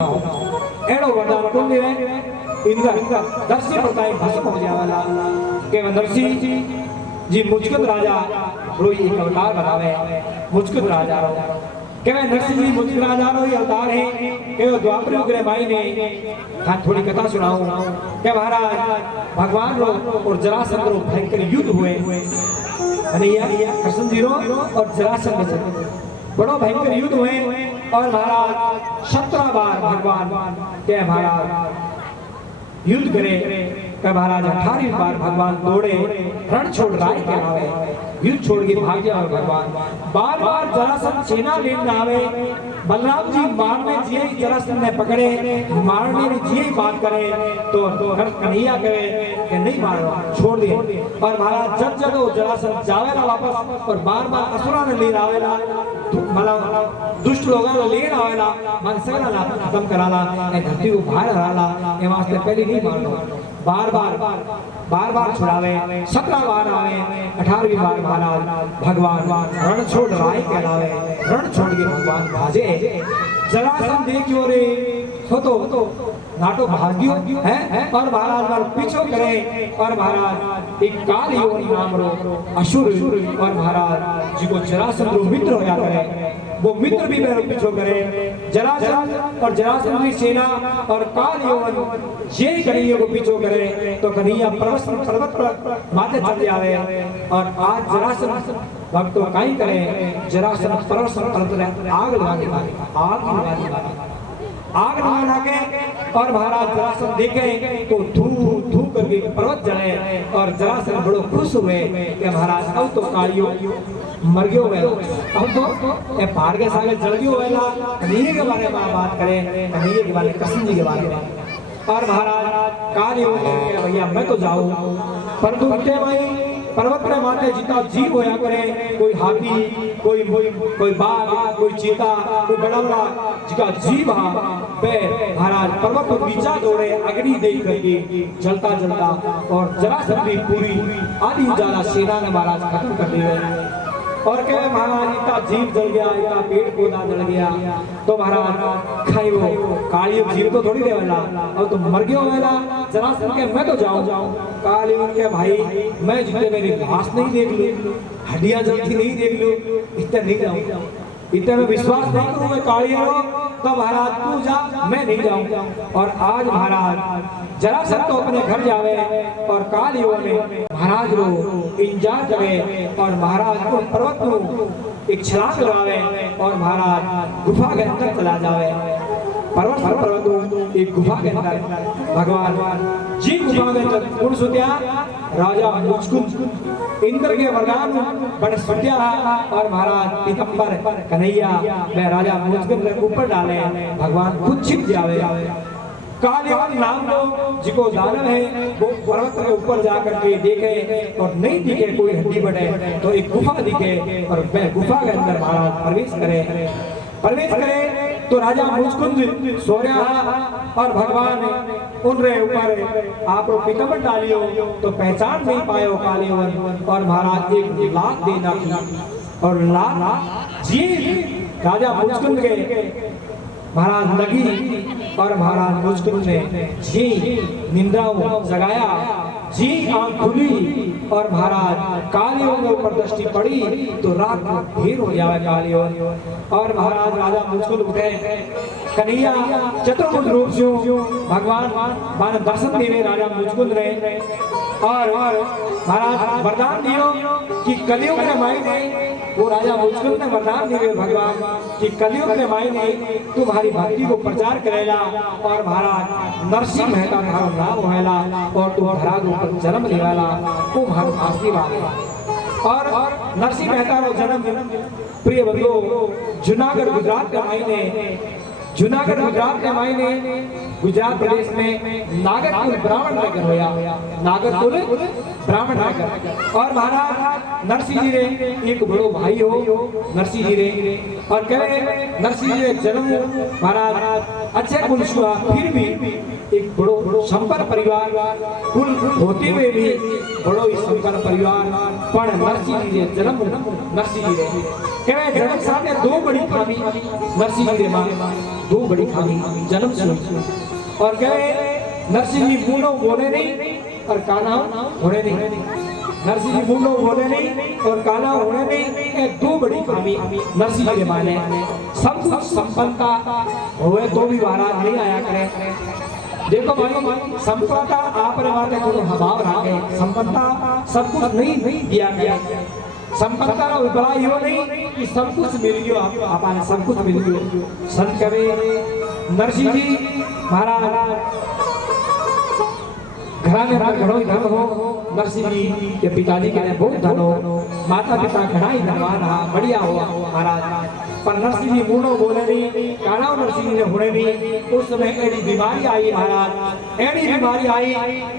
एड़ो वरदान कोन दिवे इंद्र दर्शी प्रताई भस्म हो जावला के नरसी जी मुचकुंद राजा रोई एक अवतार बनावे मुचकुंद राजा रो के नरसी जी मुचकुंद राजा रो अवतार है के द्वापर युग रे माई ने हां थोड़ी कथा सुनाऊं के महाराज भगवान रो और जरासंध रो भयंकर युद्ध हुए कन्हैया कृष्ण जी रो और जरासंध से बड़ो भयंकर युद्ध हुए और महाराज 17 बार भगवान के महाराज युद्ध करे के महाराज 18वीं बार भगवान दौड़े रण छोड़ राय के आवे युद्ध छोड़ के भाग जाए भगवान बार बार जरासंध सेना लेने आवे बलराम जी मारने जिए जरासंध ने पकड़े मारने में जिए बात करे तो कन्हैया कहे कि नहीं मारो छोड़ दे और महाराज जब जब वो जरासंध जावेला वापस और बार बार असुरा ने ले आवेला मतलब दुष्ट लोगों ने ले आवेला मन सगला ना खत्म कराला ए धरती को बाहर हराला ए वास्ते पहले नहीं मारनो बार बार छुड़ावे 17 बार आवे 18वीं बार महाराज भगवान रण छोड़ राय के लावे रण छोड़ के भगवान भाजे जरासंध देखियो रे तो नाटो भाग्यो है और महाराज मार पीछो करे और महाराज एक काल योनि नाम रो असुर और महाराज जी को जरासंध रो मित्र होया करे वो मित्र भी मेरे पीछो करे जरासंध और जरासंध की सेना और काल यौवन ये कन्हैया को पीछो करे तो कन्हैया पर्वत पर माथे चढ़ जावे और आज जरासंध भक्तों काई करे जरासंध पर्वत पर आग लगा के आग लगा के और महाराज जरासंध देखे तो धू करके पर्वत जले और जरासंध बड़ो खुश हुए कि महाराज अब तो कालियो मर गयो है अब तो ए पहाड़ के सागे जल गयो है कन्हैया के बारे में बात करें कन्हैया के बारे में कृष्ण जी के बारे में और महाराज कालियो के भैया मैं तो जाऊं परंतु उठे भाई पर्वत पे माथे जितना जीव होया करे कोई हाथी कोई बाघ कोई चीता कोई बड़ा बड़ा जिका जीव हा बे महाराज पर्वत पर बीचा दौड़े अग्नि देख करके जलता जलता और जरासंध की पूरी आधी उजाला सेना ने महाराज खत्म कर दिया और के महाराज इतना जीव जल गया इतना पेड़ पौधा जल गया तो महाराज खाई वो काली जीव तो थोड़ी देवेला अब तो मर गयो वेला जरासंध के मैं तो जाऊं काली के भाई मैं जितने मेरी लाश नहीं देख लूं हड्डियां जलती नहीं देख लूं इतने नहीं जाऊं इतने में विश्वास नहीं करूं मैं काली तो महाराज तू जा मैं नहीं जाऊं और आज महाराज जरासंध तो अपने घर जावे और काल युग में महाराज रो इंतजार करे और महाराज को पर्वत को एक छलांग लगावे और महाराज गुफा के अंदर चला जावे पर्वत एक गुफा के अंदर भगवान जी गुफा के अंदर कौन सुत्या राजा मुचकुंद इंद्र के वरदान बड़े सुत्या और महाराज पीतंबर कन्हैया वे राजा मुचकुंद के ऊपर डाले भगवान खुद छिप जावे कालियन नाम लो जिको दानव है वो पर्वत के ऊपर जाकर के देखे और नहीं दिखे कोई हड्डी बटे तो एक गुफा दिखे और वह गुफा के अंदर महाराज प्रवेश करे तो राजा मुचकुंद सोया और भगवान उन रे ऊपर आप पीतंबर डालियो तो पहचान नहीं पायो कालियन और महाराज एक लाख देना और लाख जी राजा मुचकुंद के महाराज लगी और महाराज मुचकुंद ने जी निंदाओं जगाया जी आंख खुली और महाराज कालियों के ऊपर दृष्टि पड़ी तो रात ढेर हो जावे कालियों और महाराज राजा मुचकुंद उठे कन्हैया चतुर्भुज रूप से भगवान मान दर्शन देवे राजा मुचकुंद ने और महाराज वरदान दियो कि कलियुग के मायने वो राजा मुचकुंद ने वरदान दिए भगवान कि कलियुग के मायने तुम्हारी भक्ति को प्रचार करेला और महाराज नरसिंह मेहता थारो नाम होएला और तुम धरा के ऊपर जन्म लेवाला तुम हर आशीर्वाद और नरसिंह मेहता रो जन्म प्रिय बंधु जूनागढ़ गुजरात के मायने गुजरात प्रदेश में नागरकुल ब्राह्मण नगर होया नागरकुल ब्राह्मण नगर और महाराज नरसिंह जी रे एक बड़ो भाई हो नरसिंह जी रे और कहे नरसिंह जी रे जन्म महाराज अच्छे कुल हुआ फिर भी एक बड़ो संपन्न परिवार कुल होते हुए भी बड़ो ही संपन्न परिवार पर नरसिंह जी रे जन्म नरसिंह जी रे कहे जन्म साथ दो बड़ी खामी नरसिंह जी रे मां दो बड़ी खामी जन्म से और कहे नरसिंह जी मुंडो बोले नहीं और काना होने नहीं नरसिंह जी मुंडो बोले नहीं और काना होने नहीं ये दो बड़ी खामी नरसिंह जी माने सब कुछ संपन्नता होए तो भी महाराज नहीं आया करे देखो भाई संपन्नता आप रे माते जो भाव राखे संपन्नता सब कुछ नहीं दिया गया संपन्नता रो बड़ा यो नहीं कि सब कुछ मिल गयो आपने सब कुछ मिल गयो संत कवे नरसिंह जी महाराज घराने में घणो धन हो नरसिंह जी के पिताजी के बहुत धन हो माता पिता घणा ही धनवान हा बढ़िया हो महाराज पर नरसिंह जी मुंडो बोले नहीं काना नरसिंह जी ने होने नहीं उस समय एडी बीमारी आई महाराज एडी बीमारी आई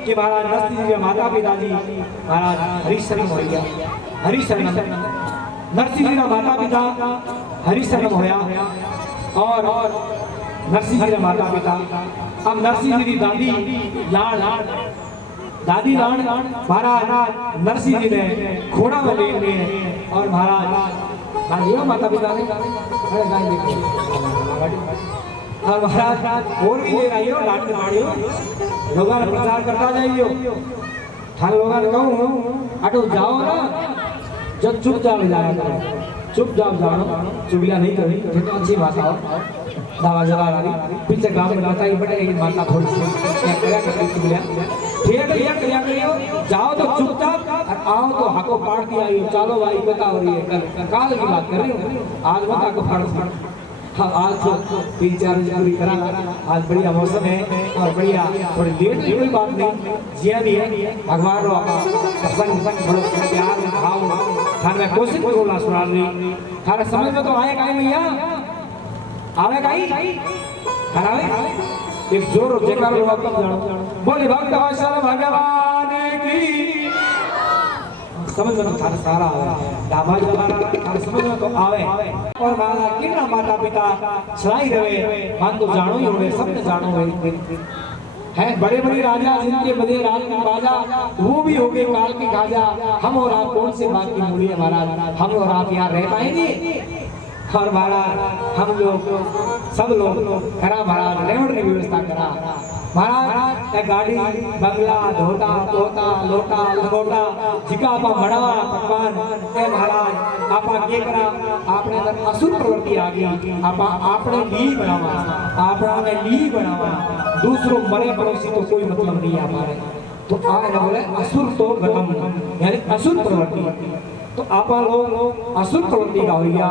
कि महाराज नरसिंह जी के माता पिताजी महाराज हरिशरण हो गया हरिशरण नरसिंह जी का माता पिता हरिशरण होया और नरसिंह जी के माता पिता अब नरसिंह जी की दादी लाड़ दादी लाड़ महाराज नरसिंह जी ने घोड़ा में ले लिए और महाराज माता पिता ने और महाराज और भी ले आई हो लाड़ के लोगों ने प्रचार करता जाइयो थाने लोगों ने कहूँ अटो जाओ ना जब चुपचाप जाया करो चुपचाप जाओ चुगलिया नहीं करी तो अच्छी बात हो दावा जला रही पीछे गांव में माता ही बड़े माता थोड़ी सी क्या चुगलिया ठीक है करियो जाओ तो चुपचाप और आओ तो हाको पाड़ दिया चलो भाई बता हो रही है काल की बात कर रही हूँ आज बता को फाड़ हाँ आज तो 3-4 पूरी करा आज बढ़िया मौसम है और बढ़िया थोड़ी लेट कोई बात नहीं जिया भी है भगवान रो सत्संग बड़ो प्यार भाव थाने में कोशिश करो सुना रही थारे समझ में तो आए काई भैया आवे काई करावे एक जोर जयकार लगा जानो बोले भक्त वत्सल भगवान की समझ में तो थारा सारा आवे डाबा जमाना थारे समझ में तो आवे और माला कितना माता पिता सलाई रहे मान तो जानो ही होवे सब ने जानो है बड़े बड़े राजा जिनके बड़े राज के राजा वो भी हो गए काल के राजा हम और आप कौन से बात की मूड़ी है महाराज हम और आप यहाँ रह पाएंगे और महाराज हम लोग सब लोग करा महाराज रेवड़ की व्यवस्था करा महाराज गाड़ी बंगला धोता पोता लोटा लंगोटा जिका आपा मड़ावा पकवान ए महाराज आपा के करा आपने अंदर असुर प्रवृत्ति आ गई आपा आपने ली बनावा आपना में ली बनावा दूसरों मरे पड़ोसी तो कोई मतलब नहीं आ पा रहे तो आए ना बोले असुर तो गतम यानी असुर प्रवृत्ति तो आपा लोग असुर प्रवृत्ति का हो गया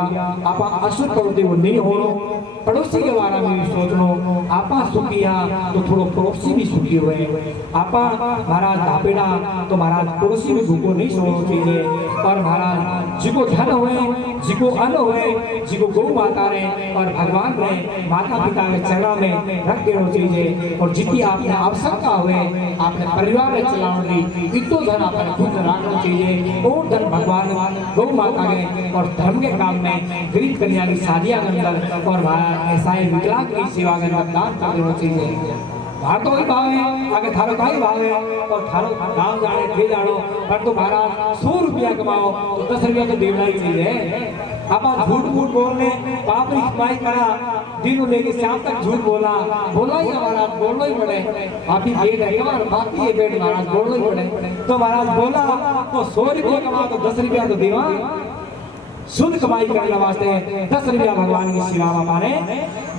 आपा असुर प्रवृत्ति वो नहीं हो पड़ोसी के बारे में भी सोचनो आपा सुखिया तो थोड़ो पड़ोसी भी सुखी हुए आपा महाराज धापेड़ा तो महाराज पड़ोसी भी भूखो नहीं सोना चाहिए और महाराज जिको धन हुए जिको अन्न हुए जिको गौ माता रहे और भगवान रहे माता पिता के चरण में रख देना चाहिए और जितनी आपने आवश्यकता हुए आपने परिवार में चलाने दी इतो धन आपने खुद रखना चाहिए और धन भगवान गौ माता के और धर्म के काम में गरीब कन्या की शादियां के अंदर और ऐसा ही विकलांग की सेवा के अंदर दान कर देना चाहिए भार तो वही भाव है आगे थारो का ही भाव है और थारो गांव जाने थे जानो पर तो महाराज 100 रुपया कमाओ तो 10 रुपया तो देना ही चाहिए आप झूठ मूठ बोलने पाप की कमाई करा दिन लेके शाम तक झूठ बोला ही हमारा बोलना ही पड़े आप ही पेट है कमार बाकी ये पेट महाराज बोलना ही पड़े तो महाराज बोला तो 100 रुपया कमा तो 10 रुपया तो देवा शुद्ध कमाई करने वास्ते 10 रुपया भगवान की सेवा में माने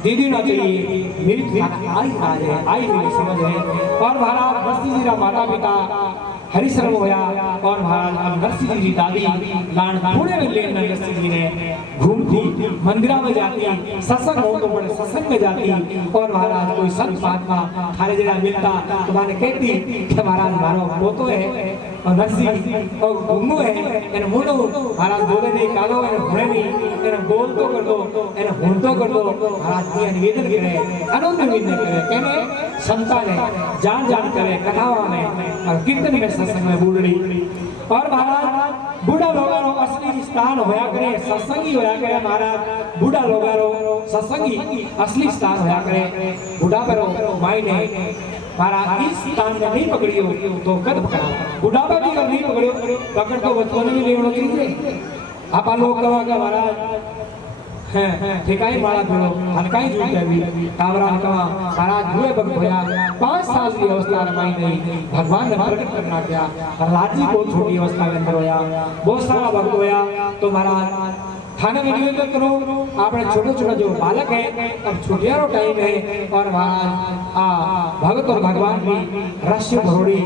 दीदी ना चाहिए मेरी आई मेरी समझ है और महाराज नरसिंह जी का माता पिता हरिशरण होया और महाराज नरसिंह जी की दादी लान पुणे में ले नरसिंह जी ने घूमती मंदिरा में जाती सत्संग हो तो बड़े सत्संग में जाती और महाराज कोई संत महात्मा थारे जगह मिलता तो मैंने कहती कि महाराज मारो वो तो है और नरसिंह और घूमू है इन मुनो महाराज बोले नहीं कालो इन हुए नहीं इन बोल तो कर दो इन हुन तो कर दो महाराज ये निवेदन करे आनंद निवेदन करे कहने संता ने जान जान करे कथाओं में और कीर्तन में सत्संग में बूढ़ी और महाराज बूढ़ा लोगारो असली स्थान होया करे सत्संगी होया करे महाराज बूढ़ा लोगारो सत्संगी असली स्थान होया करे बूढ़ा करो माई ने महाराज इस स्थान में नहीं पकड़ियो तो कद पकड़ा बुढ़ापा की अगर नहीं पकड़ियो पकड़ तो बचपन में लेवड़ो चाहिए आप लोग कहा का महाराज हैं ठेकाई माला भेड़ो हनकाई झूठ भी कावरा कहा महाराज हुए भक्त होया 5 साल की अवस्था रमाई नहीं भगवान ने प्रकट करना किया प्रहलाद जी बहुत छोटी अवस्था के अंदर होया बहुत सारा भक्त होया तो महाराज थाने में निवेदन करो आपने छोटे छोटे जो बालक है अब छुट्टियां टाइम है और महाराज भगत और भगवान की रस्य भरोड़ी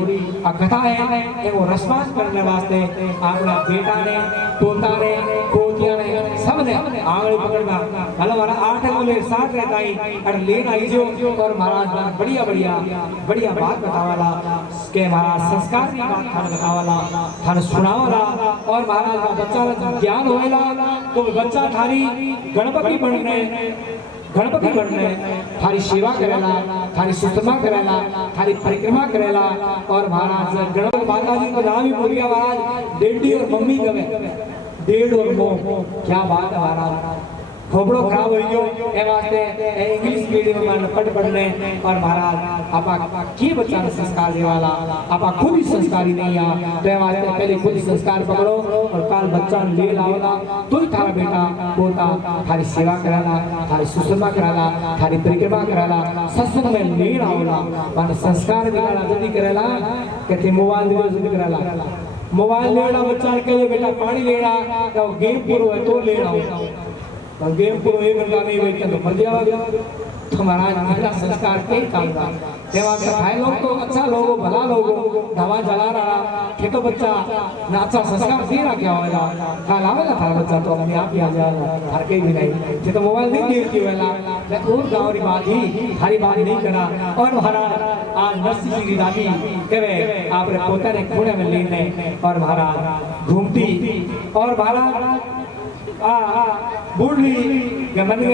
कथा है वो रसपास करने वास्ते आपने बेटा ने पोता ने पोतिया ने सब ने आंगली पकड़ना मतलब हमारा 8 अंगुले 7 रहता ही और लेन आई जो और महाराज बढ़िया बढ़िया बढ़िया बात बतावाला के महाराज संस्कार की बात थाने बतावाला थाने सुनावाला और महाराज का बच्चा ज्ञान होएला तो बच्चा थारी गणपति बनने थारी सेवा करेला थारी सुषमा करेला थारी परिक्रमा करेला और महाराज गणपति माता जी को नाम ही भूल गया महाराज डेडी और मम्मी कवे डेढ़ और मोह क्या बात है महाराज खोपड़ो खराब हो गयो ए वास्ते इंग्लिश मीडियम में पढ़ने और महाराज आपा की बच्चा ने संस्कार देवाला आपा खुद ही संस्कारी नहीं आ तो ए वास्ते पहले खुद ही संस्कार पकड़ो और काल बच्चा ले लावला तो ही थारा बेटा पोता थारी सेवा कराला थारी सुषमा कराला थारी परिक्रमा कराला सत्संग में ले आवला मान संस्कार दिलाला जल्दी करेला कहते मोबाइल दिलो जल्दी कराला मोबाइल लेना बच्चा के बेटा पानी लेना तो गेम पूरा है तो लेना और गेम को एक घंटा में बैठ के तो मर जाएगा तो महाराज पहला संस्कार के काम का देवा के भाई लोग तो अच्छा लोगो भला लोगो दवा जला रहा के तो बच्चा ना अच्छा संस्कार दे रहा क्या होगा कल आवेगा थारा बच्चा तो अपने आप ही आ जाएगा हर के भी नहीं ये तो मोबाइल नहीं देखती वेला मैं और गांव री बात ही थारी बात नहीं करा और महाराज आज नरसिंह जी की दादी कहे आपने पोता ने खूणे में लेने और महाराज घूमती और महाराज बूढ़ी के मन में